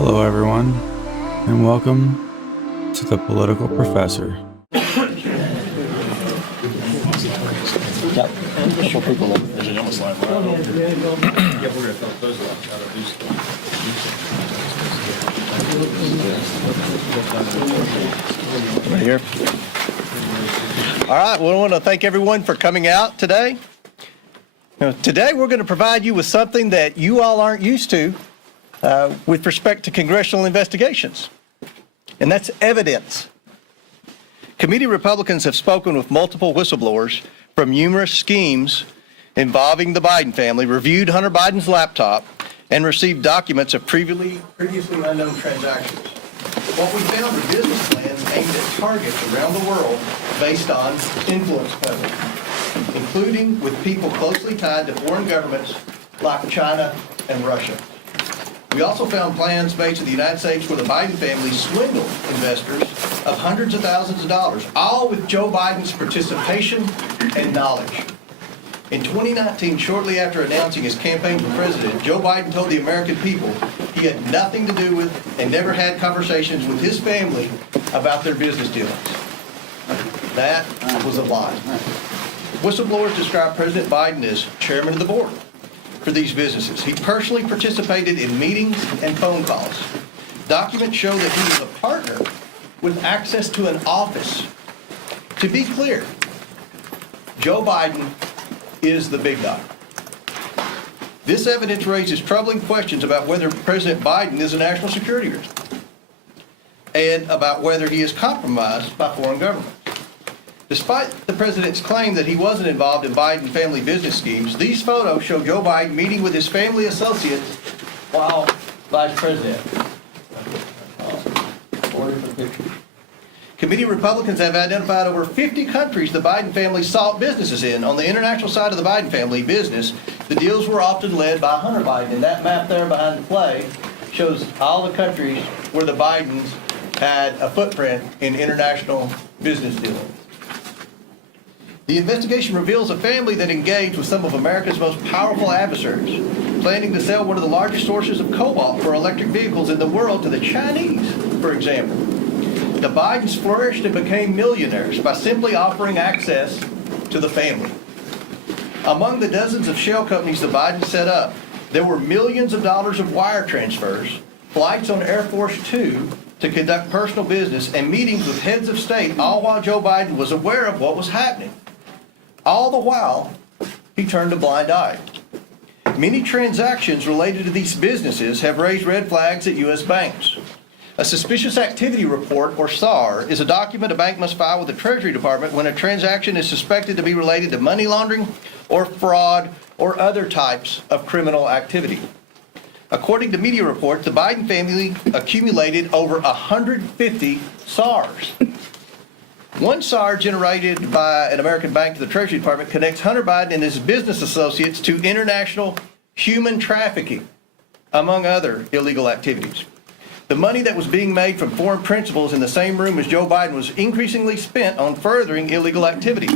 Hello, everyone, and welcome to the Political Professor. Right here. All right, well, I want to thank everyone for coming out today. Today we're going to provide you with something that you all aren't used to with respect to congressional investigations, and that's evidence. Committee Republicans have spoken with multiple whistleblowers from numerous schemes involving the Biden family, reviewed Hunter Biden's laptop, and received documents of previously unknown transactions. What we found are business plans aimed at targets around the world based on influence peddling, including with people closely tied to foreign governments like China and Russia. We also found plans made to the United States where the Biden family swindled investors of hundreds of thousands of dollars, all with Joe Biden's participation and knowledge. In 2019, shortly after announcing his campaign for president, Joe Biden told the American people he had nothing to do with and never had conversations with his family about their business dealings. That was a lie. Whistleblowers described President Biden as chairman of the board for these businesses. He personally participated in meetings and phone calls. Documents show that he was a partner with access to an office. To be clear, Joe Biden is the big dog. This evidence raises troubling questions about whether President Biden is a national security risk and about whether he is compromised by foreign governments. Despite the president's claim that he wasn't involved in Biden family business schemes, these photos show Joe Biden meeting with his family associates while vice president. Committee Republicans have identified over 50 countries the Biden family sought businesses in. On the international side of the Biden family business, the deals were often led by Hunter Biden. And that map there behind the flag shows all the countries where the Bidens had a footprint in international business dealings. The investigation reveals a family that engaged with some of America's most powerful adversaries, planning to sell one of the largest sources of cobalt for electric vehicles in the world to the Chinese, for example. The Bidens flourished and became millionaires by simply offering access to the family. Among the dozens of shell companies the Bidens set up, there were millions of dollars of wire transfers, flights on Air Force Two to conduct personal business, and meetings with heads of state, all while Joe Biden was aware of what was happening. All the while, he turned a blind eye. Many transactions related to these businesses have raised red flags at U.S. banks. A suspicious activity report, or SAR, is a document a bank must file with the Treasury Department when a transaction is suspected to be related to money laundering or fraud or other types of criminal activity. According to media reports, the Biden family accumulated over 150 SARs. One SAR generated by an American bank to the Treasury Department connects Hunter Biden and his business associates to international human trafficking, among other illegal activities. The money that was being made from foreign principals in the same room as Joe Biden was increasingly spent on furthering illegal activity.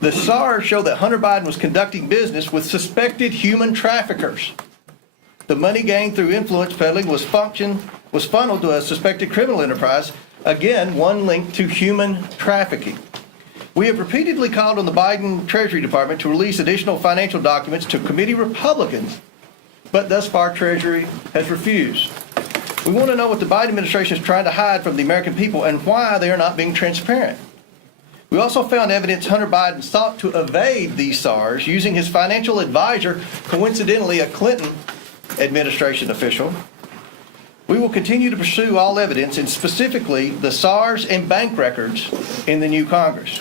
The SARs show that Hunter Biden was conducting business with suspected human traffickers. The money gained through influence peddling was funneled to a suspected criminal enterprise. Again, one linked to human trafficking. We have repeatedly called on the Biden Treasury Department to release additional financial documents to committee Republicans, but thus far Treasury has refused. We want to know what the Biden administration is trying to hide from the American people and why they are not being transparent. We also found evidence Hunter Biden sought to evade these SARs using his financial advisor, coincidentally a Clinton administration official. We will continue to pursue all evidence, and specifically the SARs and bank records in the new Congress.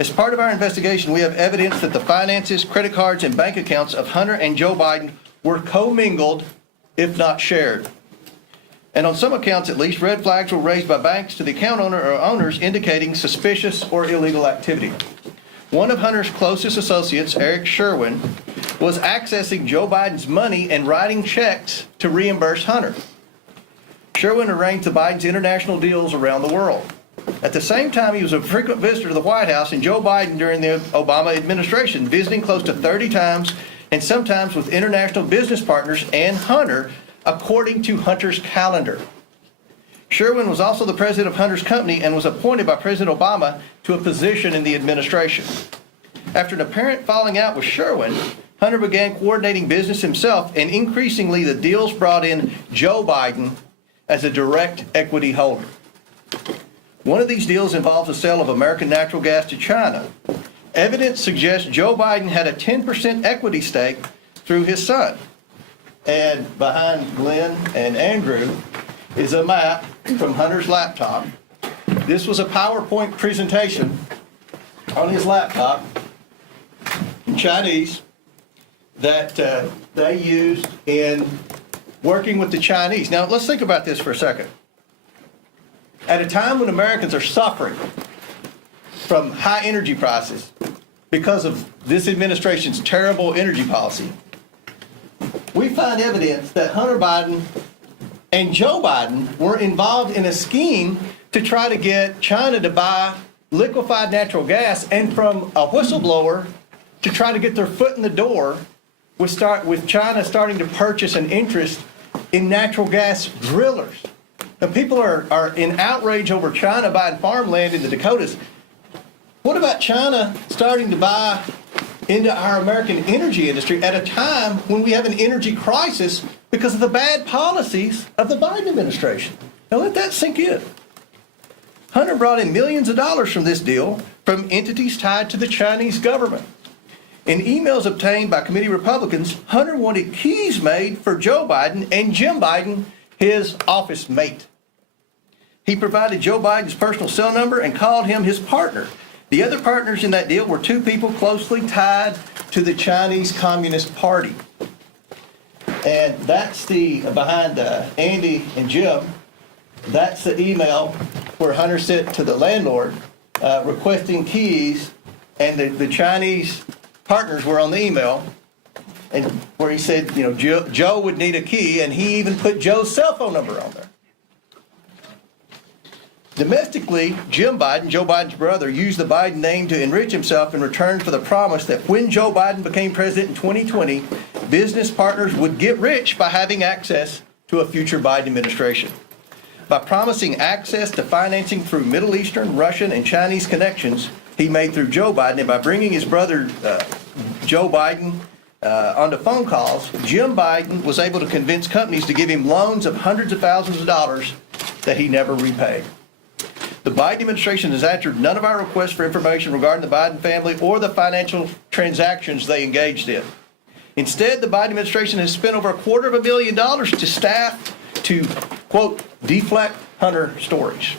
As part of our investigation, we have evidence that the finances, credit cards, and bank accounts of Hunter and Joe Biden were commingled, if not shared. And on some accounts, at least, red flags were raised by banks to the account owner or owners indicating suspicious or illegal activity. One of Hunter's closest associates, Eric Sherwin, was accessing Joe Biden's money and writing checks to reimburse Hunter. Sherwin arranged the Biden's international deals around the world. At the same time, he was a frequent visitor to the White House, and Joe Biden during the Obama administration, visiting close to 30 times, and sometimes with international business partners and Hunter, according to Hunter's calendar. Sherwin was also the president of Hunter's company and was appointed by President Obama to a position in the administration. After an apparent falling out with Sherwin, Hunter began coordinating business himself, and increasingly the deals brought in Joe Biden as a direct equity holder. One of these deals involves the sale of American natural gas to China. Evidence suggests Joe Biden had a 10% equity stake through his son. And behind Glenn and Andrew is a map from Hunter's laptop. This was a PowerPoint presentation on his laptop in Chinese that they used in working with the Chinese. Now, let's think about this for a second. At a time when Americans are suffering from high energy prices because of this administration's terrible energy policy, we find evidence that Hunter Biden and Joe Biden were involved in a scheme to try to get China to buy liquefied natural gas, and from a whistleblower to try to get their foot in the door with China starting to purchase an interest in natural gas drillers. Now, people are in outrage over China buying farmland in the Dakotas. What about China starting to buy into our American energy industry at a time when we have an energy crisis because of the bad policies of the Biden administration? Now let that sink in. Hunter brought in millions of dollars from this deal from entities tied to the Chinese government. In emails obtained by committee Republicans, Hunter wanted keys made for Joe Biden and Jim Biden, his office mate. He provided Joe Biden's personal cell number and called him his partner. The other partners in that deal were two people closely tied to the Chinese Communist Party. And that's behind Andy and Jim, that's the email where Hunter sent to the landlord requesting keys, and the Chinese partners were on the email, and where he said, Joe would need a key, and he even put Joe's cell phone number on there. Domestically, Jim Biden, Joe Biden's brother, used the Biden name to enrich himself in return for the promise that when Joe Biden became president in 2020, business partners would get rich by having access to a future Biden administration. By promising access to financing through Middle Eastern, Russian, and Chinese connections he made through Joe Biden, and by bringing his brother Joe Biden onto phone calls, Jim Biden was able to convince companies to give him loans of hundreds of thousands of dollars that he never repaid. The Biden administration has answered none of our requests for information regarding the Biden family or the financial transactions they engaged in. Instead, the Biden administration has spent over $250 million to staff to, quote, deflect Hunter stories.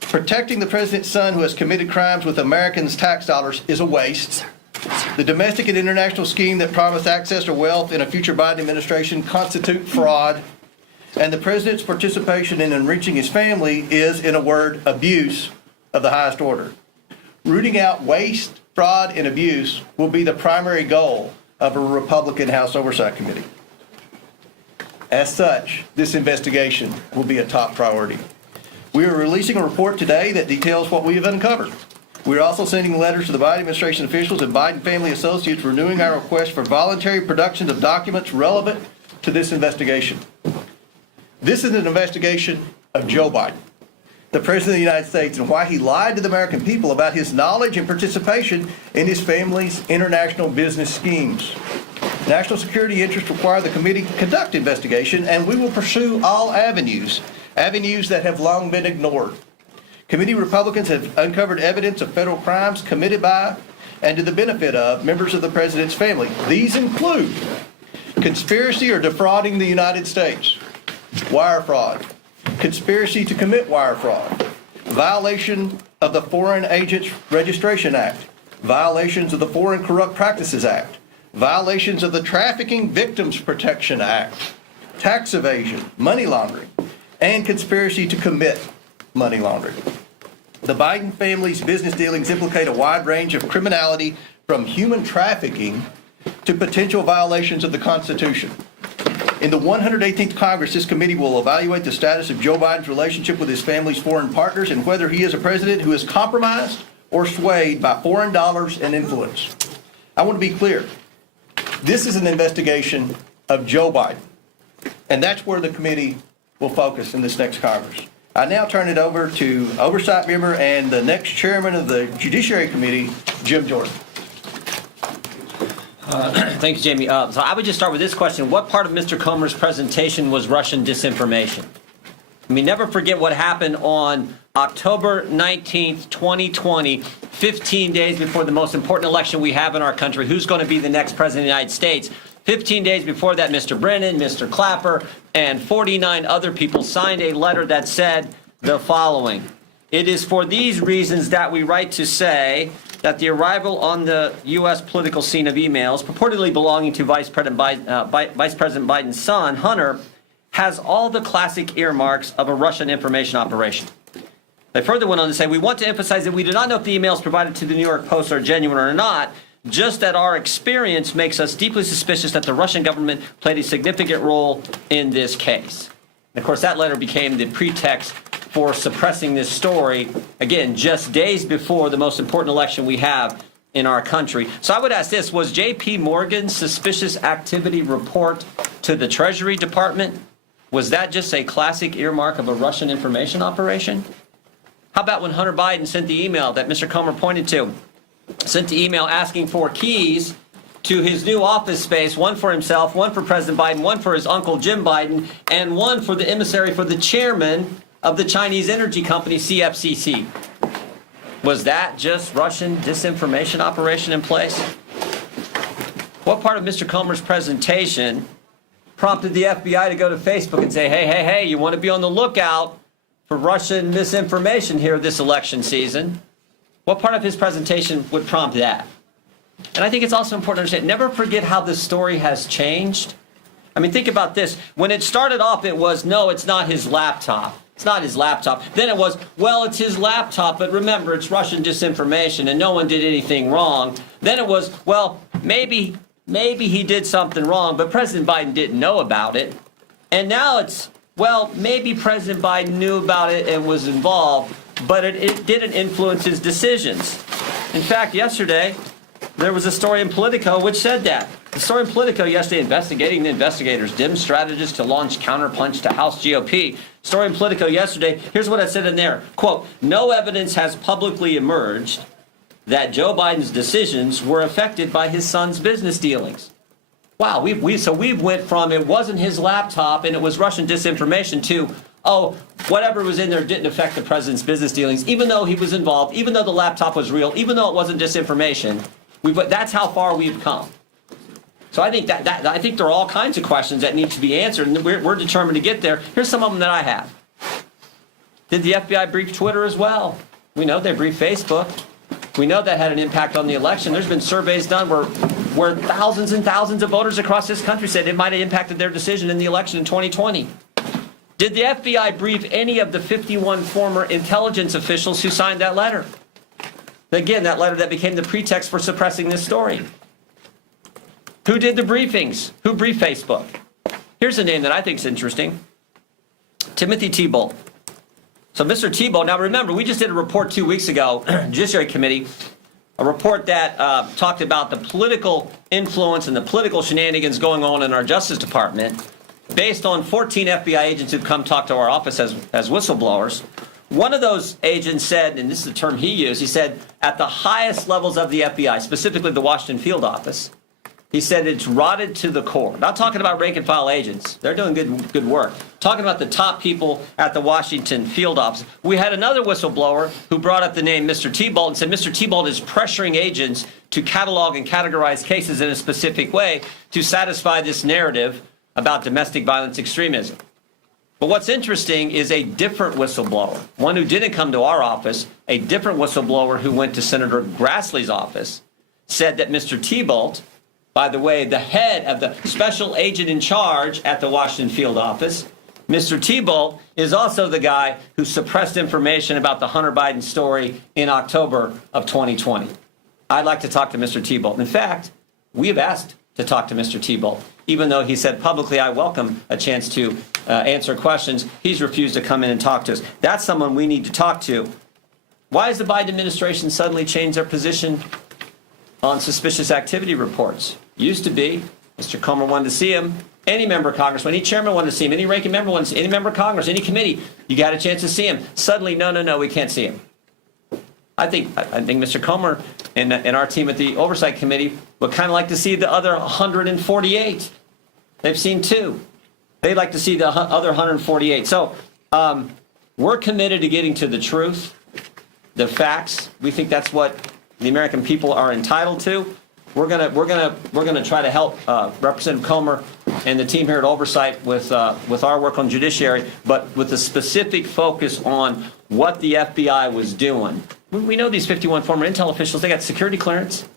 Protecting the president's son who has committed crimes with Americans' tax dollars is a waste. The domestic and international scheme that promised access to wealth in a future Biden administration constitute fraud. And the president's participation in enriching his family is, in a word, abuse of the highest order. Rooting out waste, fraud, and abuse will be the primary goal of a Republican House Oversight Committee. As such, this investigation will be a top priority. We are releasing a report today that details what we have uncovered. We are also sending letters to the Biden administration officials and Biden family associates renewing our request for voluntary production of documents relevant to this investigation. This is an investigation of Joe Biden, the President of the United States, and why he lied to the American people about his knowledge and participation in his family's international business schemes. National security interests require the committee to conduct investigation, and we will pursue all avenues that have long been ignored. Committee Republicans have uncovered evidence of federal crimes committed by and to the benefit of members of the president's family. These include conspiracy or defrauding the United States, wire fraud, conspiracy to commit wire fraud, violation of the Foreign Agents Registration Act, violations of the Foreign Corrupt Practices Act, violations of the Trafficking Victims Protection Act, tax evasion, money laundering, and conspiracy to commit money laundering. The Biden family's business dealings implicate a wide range of criminality, from human trafficking to potential violations of the Constitution. In the 118th Congress, this committee will evaluate the status of Joe Biden's relationship with his family's foreign partners and whether he is a president who is compromised or swayed by foreign dollars and influence. I want to be clear. This is an investigation of Joe Biden. And that's where the committee will focus in this next conference. I now turn it over to Oversight Member and the next Chairman of the Judiciary Committee, Jim Jordan. Thank you, Jamie. So I would just start with this question. What part of Mr. Comer's presentation was Russian disinformation? I mean, never forget what happened on October 19th, 2020, 15 days before the most important election we have in our country. Who's going to be the next president of the United States? 15 days before that, Mr. Brennan, Mr. Clapper, and 49 other people signed a letter that said the following. It is for these reasons that we write to say that the arrival on the U.S. political scene of emails purportedly belonging to Vice President Biden's son, Hunter, has all the classic earmarks of a Russian information operation. They further went on to say, we want to emphasize that we do not know if the emails provided to the New York Post are genuine or not, just that our experience makes us deeply suspicious that the Russian government played a significant role in this case. And of course, that letter became the pretext for suppressing this story, again, just days before the most important election we have in our country. So I would ask this, was J.P. Morgan's suspicious activity report to the Treasury Department, was that just a classic earmark of a Russian information operation? How about when Hunter Biden sent the email that Mr. Comer pointed to, sent the email asking for keys to his new office space, one for himself, one for President Biden, one for his uncle Jim Biden, and one for the emissary for the chairman of the Chinese energy company CFCC. Was that just Russian disinformation operation in place? What part of Mr. Comer's presentation prompted the FBI to go to Facebook and say, hey, you want to be on the lookout for Russian misinformation here this election season? What part of his presentation would prompt that? And I think it's also important to understand, never forget how this story has changed. I mean, think about this. When it started off, it was, no, it's not his laptop. It's not his laptop. Then it was, well, it's his laptop, but remember, it's Russian disinformation and no one did anything wrong. Then it was, well, maybe he did something wrong, but President Biden didn't know about it. And now it's, well, maybe President Biden knew about it and was involved, but it didn't influence his decisions. In fact, yesterday, there was a story in Politico which said that. The story in Politico yesterday, investigating the investigators, dim strategists to launch counterpunch to House GOP. Story in Politico yesterday, here's what I said in there. Quote, no evidence has publicly emerged that Joe Biden's decisions were affected by his son's business dealings. Wow, we went from it wasn't his laptop and it was Russian disinformation to, oh, whatever was in there didn't affect the president's business dealings, even though he was involved, even though the laptop was real, even though it wasn't disinformation. That's how far we've come. So I think there are all kinds of questions that need to be answered, and we're determined to get there. Here's some of them that I have. Did the FBI brief Twitter as well? We know they briefed Facebook. We know that had an impact on the election. There's been surveys done where thousands and thousands of voters across this country said it might have impacted their decision in the election in 2020. Did the FBI brief any of the 51 former intelligence officials who signed that letter? Again, that letter that became the pretext for suppressing this story. Who did the briefings? Who briefed Facebook? Here's a name that I think is interesting. Timothy Thibault. So Mr. Thibault, now remember, we just did a report 2 weeks ago, Judiciary Committee, a report that talked about the political influence and the political shenanigans going on in our Justice Department based on 14 FBI agents who've come talk to our office as whistleblowers. One of those agents said, and this is the term he used, he said, at the highest levels of the FBI, specifically the Washington field office, he said it's rotted to the core. Not talking about rank and file agents. They're doing good work. Talking about the top people at the Washington field office. We had another whistleblower who brought up the name Mr. Thibault and said Mr. Thibault is pressuring agents to catalog and categorize cases in a specific way to satisfy this narrative about domestic violence extremism. But what's interesting is a different whistleblower, one who didn't come to our office, a different whistleblower who went to Senator Grassley's office, said that Mr. Thibault, by the way, the head of the special agent in charge at the Washington field office, Mr. Thibault is also the guy who suppressed information about the Hunter Biden story in October of 2020. I'd like to talk to Mr. Thibault. In fact, we have asked to talk to Mr. Thibault. Even though he said publicly, I welcome a chance to answer questions, he's refused to come in and talk to us. That's someone we need to talk to. Why has the Biden administration suddenly changed their position on suspicious activity reports? Used to be, Mr. Comer wanted to see him, Any member of Congress, any chairman wanted to see him, any ranking member wanted to see him, any member of Congress, any committee, you got a chance to see him. Suddenly, no, we can't see him. I think Mr. Comer and our team at the Oversight Committee would kind of like to see the other 148. They've seen 2. They'd like to see the other 148. So we're committed to getting to the truth, the facts. We think that's what the American people are entitled to. We're gonna try to help Representative Comer and the team here at Oversight with our work on judiciary, but with a specific focus on what the FBI was doing. We know these 51 former intel officials, they got security clearance.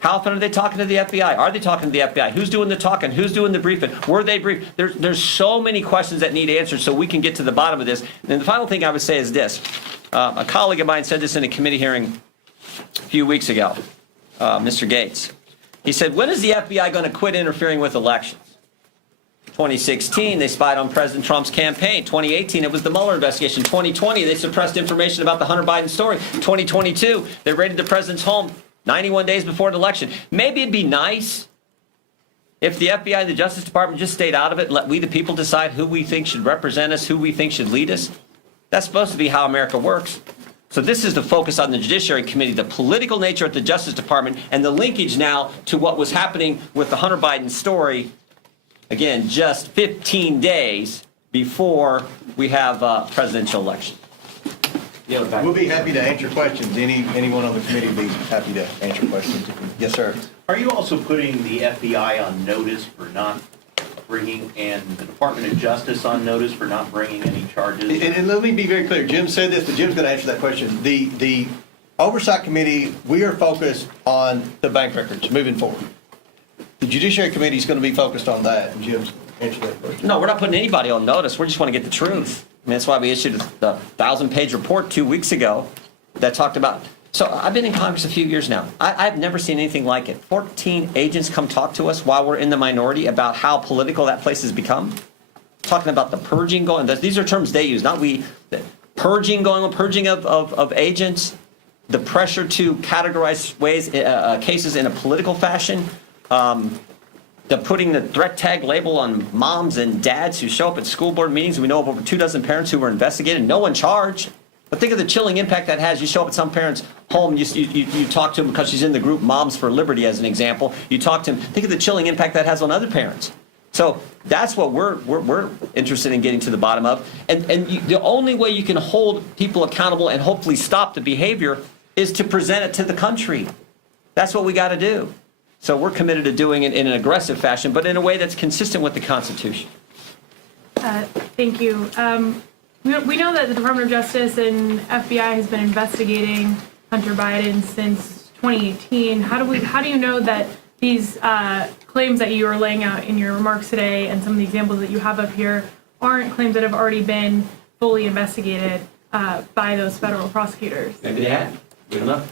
How often are they talking to the FBI? Are they talking to the FBI? Who's doing the talking? Who's doing the briefing? Were they briefed? There's so many questions that need answered so we can get to the bottom of this. And the final thing I would say is this. A colleague of mine said this in a committee hearing a few weeks ago, Mr. Gates. He said, when is the FBI going to quit interfering with elections? 2016, they spied on President Trump's campaign. 2018, it was the Mueller investigation. 2020, they suppressed information about the Hunter Biden story. 2022, they raided the president's home 91 days before an election. Maybe it'd be nice if the FBI and the Justice Department just stayed out of it and let we the people decide who we think should represent us, who we think should lead us. That's supposed to be how America works. So this is the focus on the Judiciary Committee, the political nature at the Justice Department, and the linkage now to what was happening with the Hunter Biden story. Again, just 15 days before we have a presidential election. We'll be happy to answer questions. Anyone on the committee will be happy to answer questions. Yes, sir. Are you also putting the FBI on notice for not bringing, and the Department of Justice on notice for not bringing any charges? And let me be very clear. Jim said this, but Jim's going to answer that question. The Oversight Committee, we are focused on the bank records moving forward. The Judiciary Committee is going to be focused on that, and Jim's answer that question. No, we're not putting anybody on notice. We just want to get the truth. I mean, that's why we issued the 1,000-page report 2 weeks ago that talked about. So I've been in Congress a few years now. I've never seen anything like it. 14 agents come talk to us while we're in the minority about how political that place has become. Talking about the purging going. These are terms they use, not we. The purging going on, purging of agents, the pressure to categorize cases in a political fashion. The putting the threat tag label on moms and dads who show up at school board meetings. We know of over 24 parents who were investigated, no one charged. But think of the chilling impact that has. You show up at some parent's home, you talk to them because she's in the group Moms for Liberty as an example. You talk to them, think of the chilling impact that has on other parents. So that's what we're interested in getting to the bottom of. And the only way you can hold people accountable and hopefully stop the behavior is to present it to the country. That's what we got to do. So we're committed to doing it in an aggressive fashion, but in a way that's consistent with the Constitution. Thank you. We know that the Department of Justice and FBI has been investigating Hunter Biden since 2018. How do you know that these claims that you are laying out in your remarks today and some of the examples that you have up here aren't claims that have already been fully investigated by those federal prosecutors? Maybe they have. We don't know.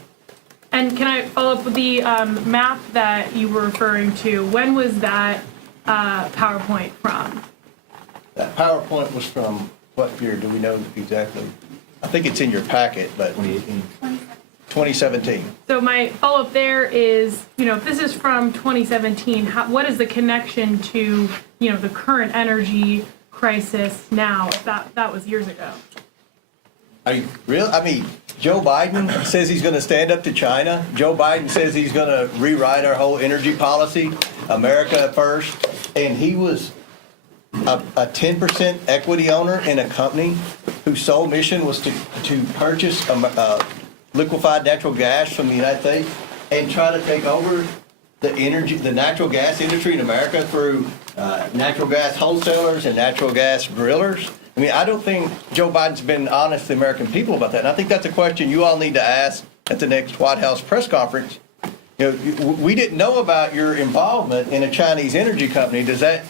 And can I follow up with the map that you were referring to? When was that PowerPoint from? That PowerPoint was from what year? Do we know exactly? I think it's in your packet, but 2017. So my follow-up there is, if this is from 2017, what is the connection to, the current energy crisis now, if that was years ago? Are you real? I mean, Joe Biden says he's going to stand up to China. Joe Biden says he's going to rewrite our whole energy policy, America first. And he was a 10% equity owner in a company whose sole mission was to purchase liquefied natural gas from the United States and try to take over the natural gas industry in America through natural gas wholesalers and natural gas drillers. I mean, I don't think Joe Biden's been honest to the American people about that. And I think that's a question you all need to ask at the next White House press conference. We didn't know about your involvement in a Chinese energy company. Does that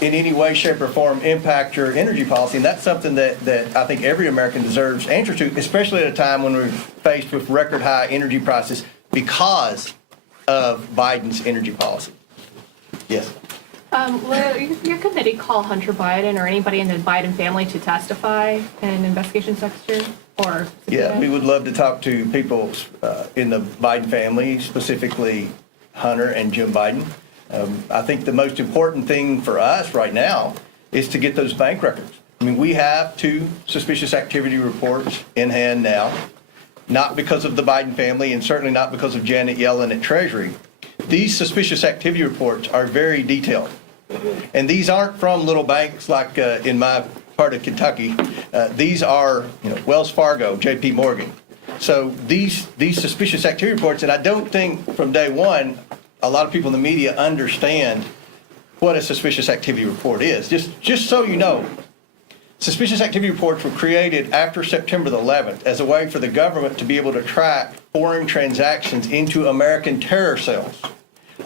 in any way, shape, or form impact your energy policy? And that's something that I think every American deserves answers to, especially at a time when we're faced with record high energy prices because of Biden's energy policy. Yes. Will your committee call Hunter Biden or anybody in the Biden family to testify in an investigation, Secretary? Or yeah, we would love to talk to people in the Biden family, specifically Hunter and Jim Biden. I think the most important thing for us right now is to get those bank records. I mean, we have 2 suspicious activity reports in hand now, not because of the Biden family and certainly not because of Janet Yellen at Treasury. These suspicious activity reports are very detailed. And these aren't from little banks like in my part of Kentucky. These are, Wells Fargo, J.P. Morgan. So these suspicious activity reports, and I don't think from day one, a lot of people in the media understand what a suspicious activity report is. Just so you know, suspicious activity reports were created after September the 11th as a way for the government to be able to track foreign transactions into American terror cells.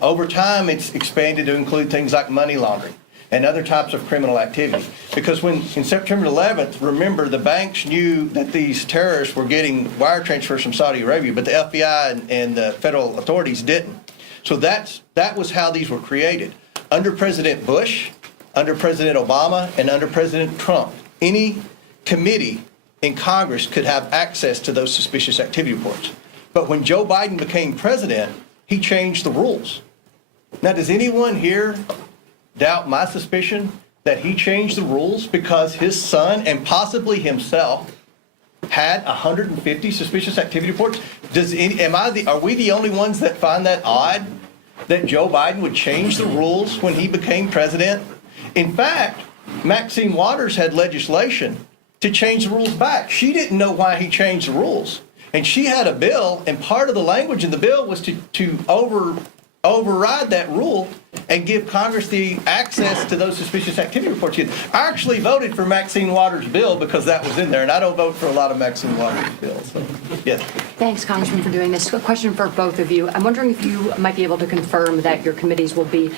Over time, it's expanded to include things like money laundering and other types of criminal activity. Because when in September 11th, remember, the banks knew that these terrorists were getting wire transfers from Saudi Arabia, but the FBI and the federal authorities didn't. So that was how these were created. Under President Bush, under President Obama, and under President Trump, any committee in Congress could have access to those suspicious activity reports. But when Joe Biden became president, he changed the rules. Now, does anyone here doubt my suspicion that he changed the rules because his son and possibly himself had 150 suspicious activity reports? Are we the only ones that find that odd that Joe Biden would change the rules when he became president? In fact, Maxine Waters had legislation to change the rules back. She didn't know why he changed the rules. And she had a bill, and part of the language in the bill was to override that rule and give Congress the access to those suspicious activity reports. I actually voted for Maxine Waters' bill because that was in there, and I don't vote for a lot of Maxine Waters' bills. So, yes. Thanks, Congressman, for doing this. A question for both of you. I'm wondering if you might be able to confirm that your committees will be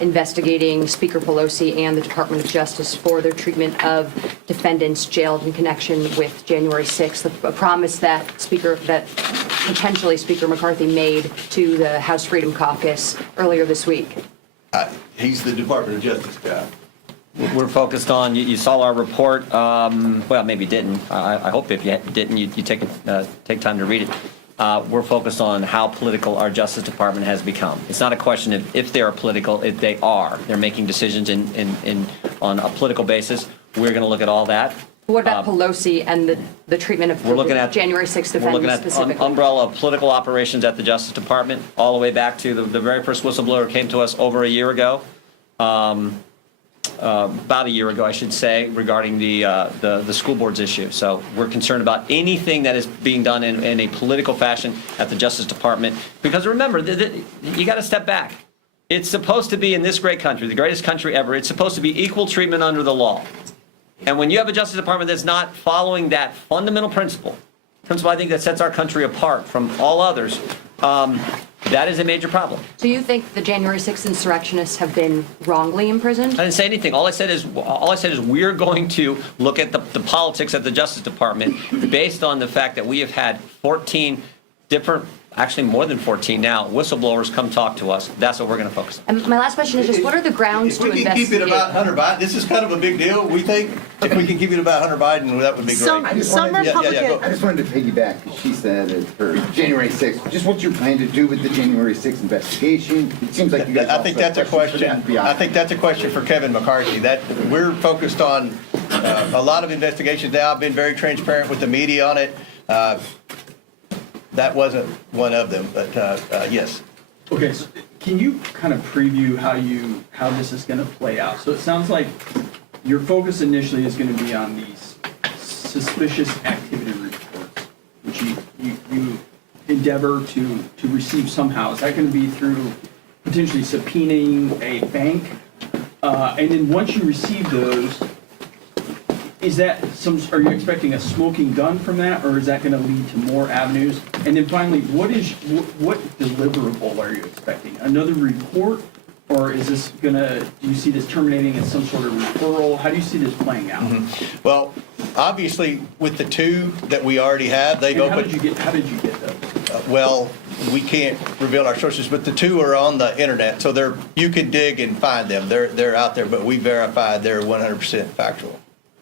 investigating Speaker Pelosi and the Department of Justice for their treatment of defendants jailed in connection with January 6th, a promise that potentially Speaker McCarthy made to the House Freedom Caucus earlier this week. He's the Department of Justice guy. We're focused on, you saw our report, well, maybe didn't. I hope if you didn't, you take time to read it. We're focused on how political our Justice Department has become. It's not a question of if they are political, they are. They're making decisions on a political basis. We're going to look at all that. What about Pelosi and the treatment of January 6th defendants specifically? We're looking at umbrella of political operations at the Justice Department, all the way back to the very first whistleblower came to us over a year ago. About a year ago, I should say, regarding the school boards issue. So we're concerned about anything that is being done in a political fashion at the Justice Department. Because remember, you got to step back. It's supposed to be in this great country, the greatest country ever, it's supposed to be equal treatment under the law. And when you have a Justice Department that's not following that fundamental principle I think that sets our country apart from all others, that is a major problem. So you think the January 6th insurrectionists have been wrongly imprisoned? I didn't say anything. All I said is we're going to look at the politics at the Justice Department based on the fact that we have had 14 different, actually more than 14 now, whistleblowers come talk to us. That's what we're going to focus on. And my last question is just what are the grounds to investigate? If we can keep it about Hunter Biden, this is kind of a big deal, we think. If we can keep it about Hunter Biden, that would be great. I just wanted to piggyback, because she said it's for January 6th. Just what you plan to do with the January 6th investigation? It seems like you guys I think that's a question. I think that's a question for Kevin McCarthy. That we're focused on a lot of investigations now. I've been very transparent with the media on it. That wasn't one of them, but yes. Okay, so can you kind of preview how this is going to play out? So it sounds like your focus initially is going to be on these suspicious activity reports, which you endeavor to receive somehow. Is that going to be through potentially subpoenaing a bank? And then once you receive those, are you expecting a smoking gun from that, or is that going to lead to more avenues? And then finally, what deliverable are you expecting? Another report, or is this do you see this terminating as some sort of referral? How do you see this playing out? Mm-hmm. Well, obviously, with the 2 that we already have, they've opened. How did you get those? Well, we can't reveal our sources, but the 2 are on the internet, so you can dig and find them. They're out there, but we verified they're 100% factual.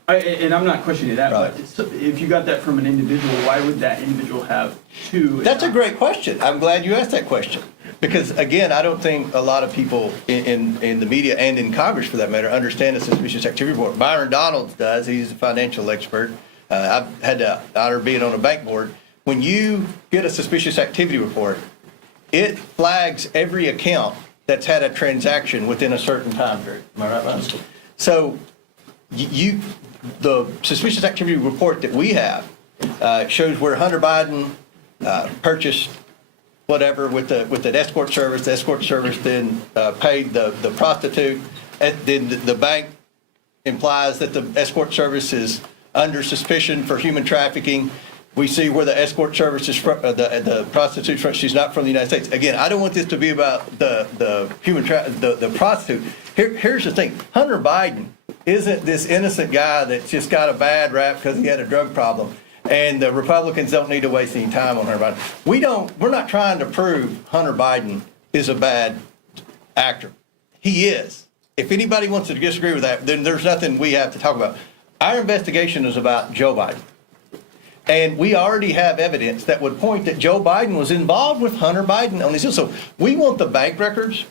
And I'm not questioning that, Right. but if you got that from an individual, why would that individual have 2? That's a great question. I'm glad you asked that question. Because again, I don't think a lot of people in the media and in Congress, for that matter, understand the suspicious activity report. Byron Donalds does. He's a financial expert. I've had the honor of being on a bank board. When you get a suspicious activity report, it flags every account that's had a transaction within a certain time period. Am I right, Ron? So the suspicious activity report that we have shows where Hunter Biden purchased whatever with an escort service. The escort service then paid the prostitute. Then the bank implies that the escort service is under suspicion for human trafficking. We see where the escort service is from, the prostitute from. She's not from the United States. Again, I don't want this to be about the prostitute. Here's the thing: Hunter Biden isn't this innocent guy that's just got a bad rap because he had a drug problem. And the Republicans don't need to waste any time on Hunter Biden. We're not trying to prove Hunter Biden is a bad actor. He is. If anybody wants to disagree with that, then there's nothing we have to talk about. Our investigation is about Joe Biden. And we already have evidence that would point that Joe Biden was involved with Hunter Biden on these deals. So we want the bank records,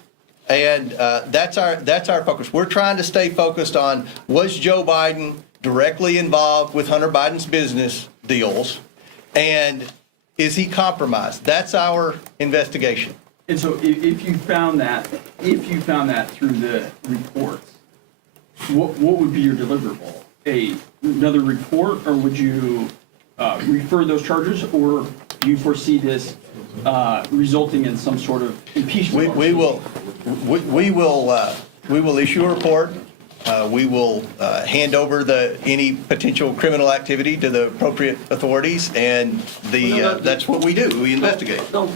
and that's our focus. We're trying to stay focused on, was Joe Biden directly involved with Hunter Biden's business deals, and is he compromised? That's our investigation. And so if you found that through the reports, what would be your deliverable? Another report, or would you refer those charges, or do you foresee this resulting in some sort of impeachment? We will issue a report. We will hand over any potential criminal activity to the appropriate authorities, and that's what we do. We investigate. No,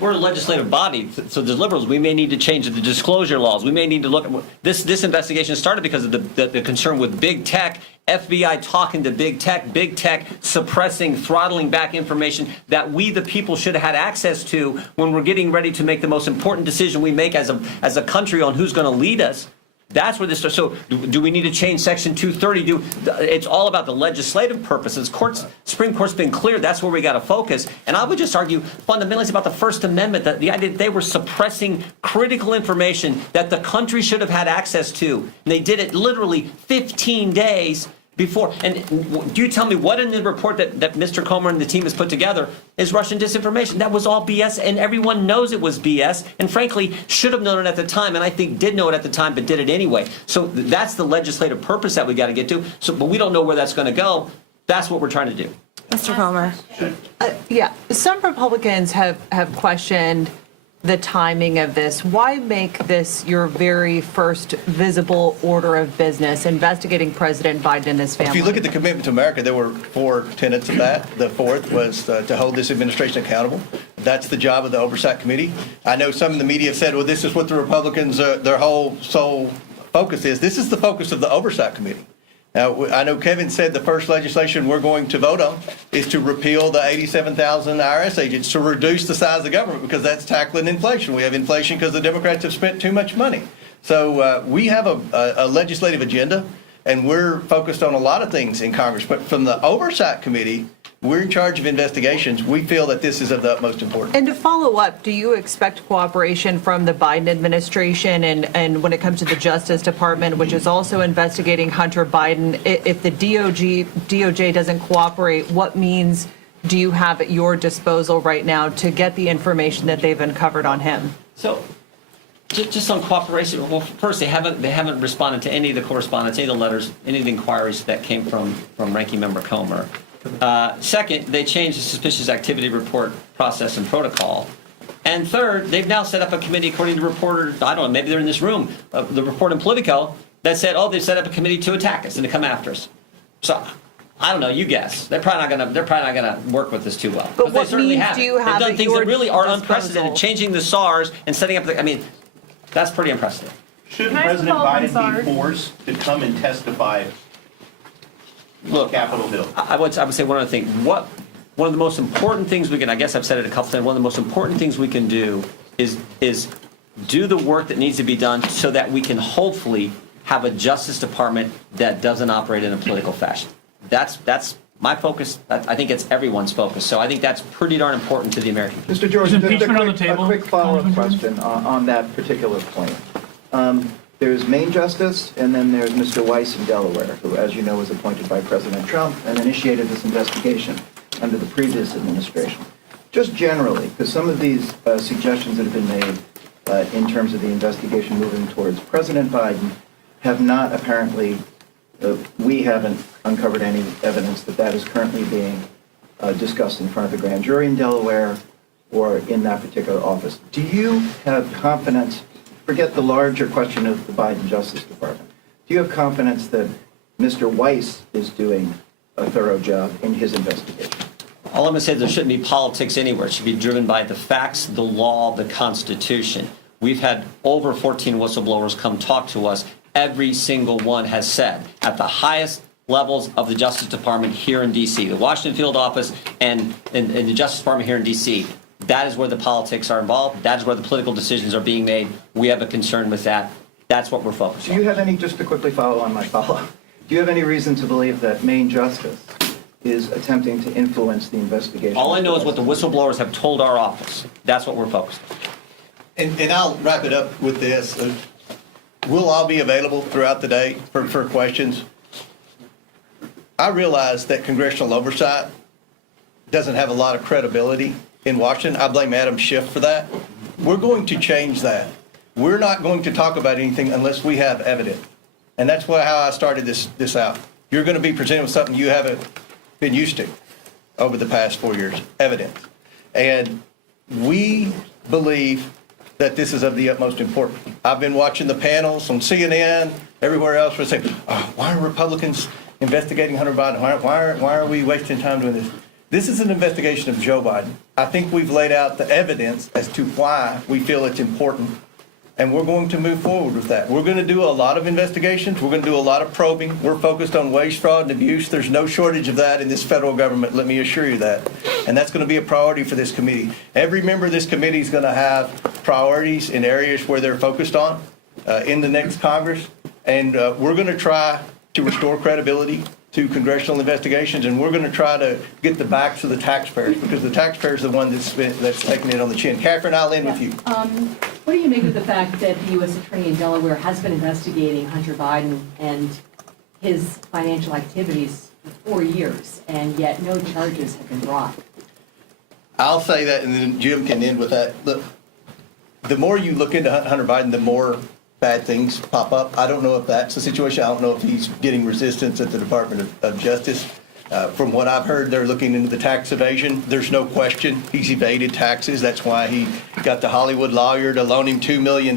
we're a legislative body, so the liberals, we may need to change the disclosure laws. We may need to look at this investigation started because of the concern with big tech, FBI talking to big tech suppressing, throttling back information that we, the people, should have had access to when we're getting ready to make the most important decision we make as a country on who's going to lead us. That's where this starts. So do we need to change Section 230? It's all about the legislative purposes. Supreme Court's been clear. That's where we got to focus. And I would just argue fundamentally it's about the First Amendment, that the idea that they were suppressing critical information that the country should have had access to. And they did it literally 15 days before. And do you tell me what in the report that Mr. Comer and the team has put together is Russian disinformation? That was all BS, and everyone knows it was BS, and frankly, should have known it at the time, and I think did know it at the time, but did it anyway. So that's the legislative purpose that we got to get to. But we don't know where that's going to go. That's what we're trying to do. Mr. Comer. Yeah, some Republicans have questioned the timing of this. Why make this your very first visible order of business, investigating President Biden and his family? If you look at the commitment to America, there were 4 tenets of that. The fourth was to hold this administration accountable. That's the job of the Oversight Committee. I know some in the media have said, well, this is what the Republicans, their whole sole focus is. This is the focus of the Oversight Committee. Now, I know Kevin said the first legislation we're going to vote on is to repeal the 87,000 IRS agents, to reduce the size of government, because that's tackling inflation. We have inflation because the Democrats have spent too much money. So we have a legislative agenda, and we're focused on a lot of things in Congress. But from the Oversight Committee, we're in charge of investigations. We feel that this is of the utmost importance. And to follow up, do you expect cooperation from the Biden administration and when it comes to the Justice Department, which is also investigating Hunter Biden? If the DOJ doesn't cooperate, what means do you have at your disposal right now to get the information that they've uncovered on him? So just on cooperation, well, first, they haven't responded to any of the correspondence, any of the letters, any of the inquiries that came from Ranking Member Comer. Second, they changed the suspicious activity report process and protocol. And third, they've now set up a committee, according to reporter, I don't know, maybe they're in this room, the report in Politico, that said, oh, they set up a committee to attack us and to come after us. So I don't know, you guess. They're probably not gonna work with us too well. But they what certainly means haven't. do you have They've done at things your that really are disposal? unprecedented, changing the SARS and setting up that's pretty unprecedented. Should Can I President follow up on Biden SARS? be forced to come and testify Look, Capitol Hill? I would say one other thing. One of the most important things we can, I guess I've said it a couple times, one of the most important things we can do is do the work that needs to be done so that we can hopefully have a Justice Department that doesn't operate in a political fashion. That's my focus, I think it's everyone's focus. So I think that's pretty darn important to the American people. Mr. George, Is just impeachment on the a table, quick follow-up Congressman question on that particular point. There's Maine Justice, and then there's Mr. Weiss in Delaware, who, as you know, was appointed by President Trump and initiated this investigation under the previous administration. Just generally, because some of these suggestions that have been made in terms of the investigation moving towards President Biden have not apparently, we haven't uncovered any evidence that that is currently being discussed in front of the grand jury in Delaware or in that particular office. Do you have confidence, forget the larger question of the Biden Justice Department, do you have confidence that Mr. Weiss is doing a thorough job in his investigation? All I'm going to say is there shouldn't be politics anywhere. It should be driven by the facts, the law, the Constitution. We've had over 14 whistleblowers come talk to us. Every single one has said at the highest levels of the Justice Department here in D.C., the Washington field office and the Justice Department here in D.C., that is where the politics are involved. That is where the political decisions are being made. We have a concern with that. That's what we're focused on. Do you have any, just to quickly follow on my follow-up, do you have any reason to believe that Maine Justice is attempting to influence the investigation? All I know is what the whistleblowers have told our office. That's what we're focused on. And I'll wrap it up with this. We'll all be available throughout the day for questions. I realize that congressional oversight doesn't have a lot of credibility in Washington. I blame Adam Schiff for that. We're going to change that. We're not going to talk about anything unless we have evidence. And that's how I started this out. You're going to be presented with something you haven't been used to over the past 4 years, evidence. And we believe that this is of the utmost importance. I've been watching the panels on CNN, everywhere else, where they say, oh, why are Republicans investigating Hunter Biden? Why are we wasting time doing this? This is an investigation of Joe Biden. I think we've laid out the evidence as to why we feel it's important, and we're going to move forward with that. We're going to do a lot of investigations. We're going to do a lot of probing. We're focused on waste, fraud, and abuse. There's no shortage of that in this federal government, let me assure you that. And that's going to be a priority for this committee. Every member of this committee is going to have priorities in areas where they're focused on in the next Congress. And we're going to try to restore credibility to congressional investigations, and we're going to try to get the backs of the taxpayers, because the taxpayer is the one that's taking it on the chin. Catherine, I'll end with you. What do you make of the fact that the U.S. Attorney in Delaware has been investigating Hunter Biden and his financial activities for 4 years, and yet no charges have been brought? I'll say that, and then Jim can end with that. Look, the more you look into Hunter Biden, the more bad things pop up. I don't know if that's the situation. I don't know if he's getting resistance at the Department of Justice. From what I've heard, they're looking into the tax evasion. There's no question he's evaded taxes. That's why he got the Hollywood lawyer to loan him $2 million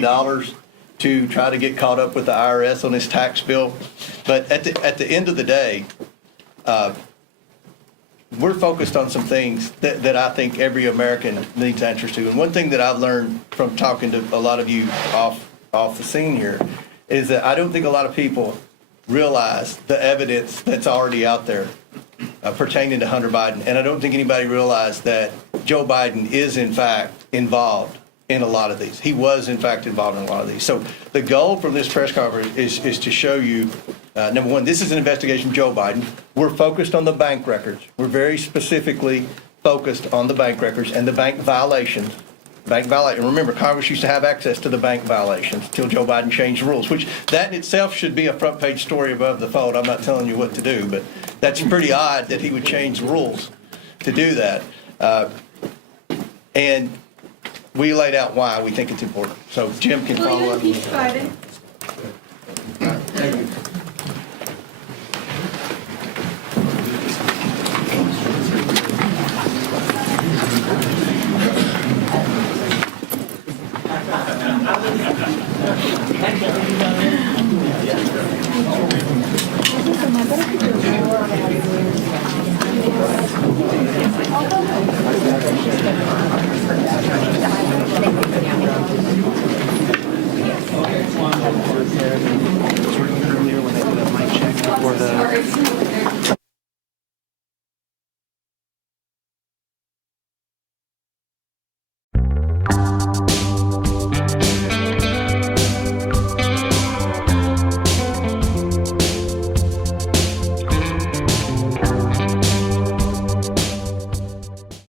to try to get caught up with the IRS on his tax bill. But at the end of the day, we're focused on some things that I think every American needs answers to. And one thing that I've learned from talking to a lot of you off the scene here is that I don't think a lot of people realize the evidence that's already out there pertaining to Hunter Biden. And I don't think anybody realized that Joe Biden is, in fact, involved in a lot of these. He was, in fact, involved in a lot of these. So the goal from this press conference is to show you, number one, this is an investigation of Joe Biden. We're focused on the bank records. We're very specifically focused on the bank records and the bank violations. And remember, Congress used to have access to the bank violations until Joe Biden changed the rules, which that in itself should be a front page story above the fold. I'm not telling you what to do, but that's pretty odd that he would change the rules to do that. And we laid out why we think it's important. So Jim can follow up. Biden? Thank you. Earlier when I did a mic check before the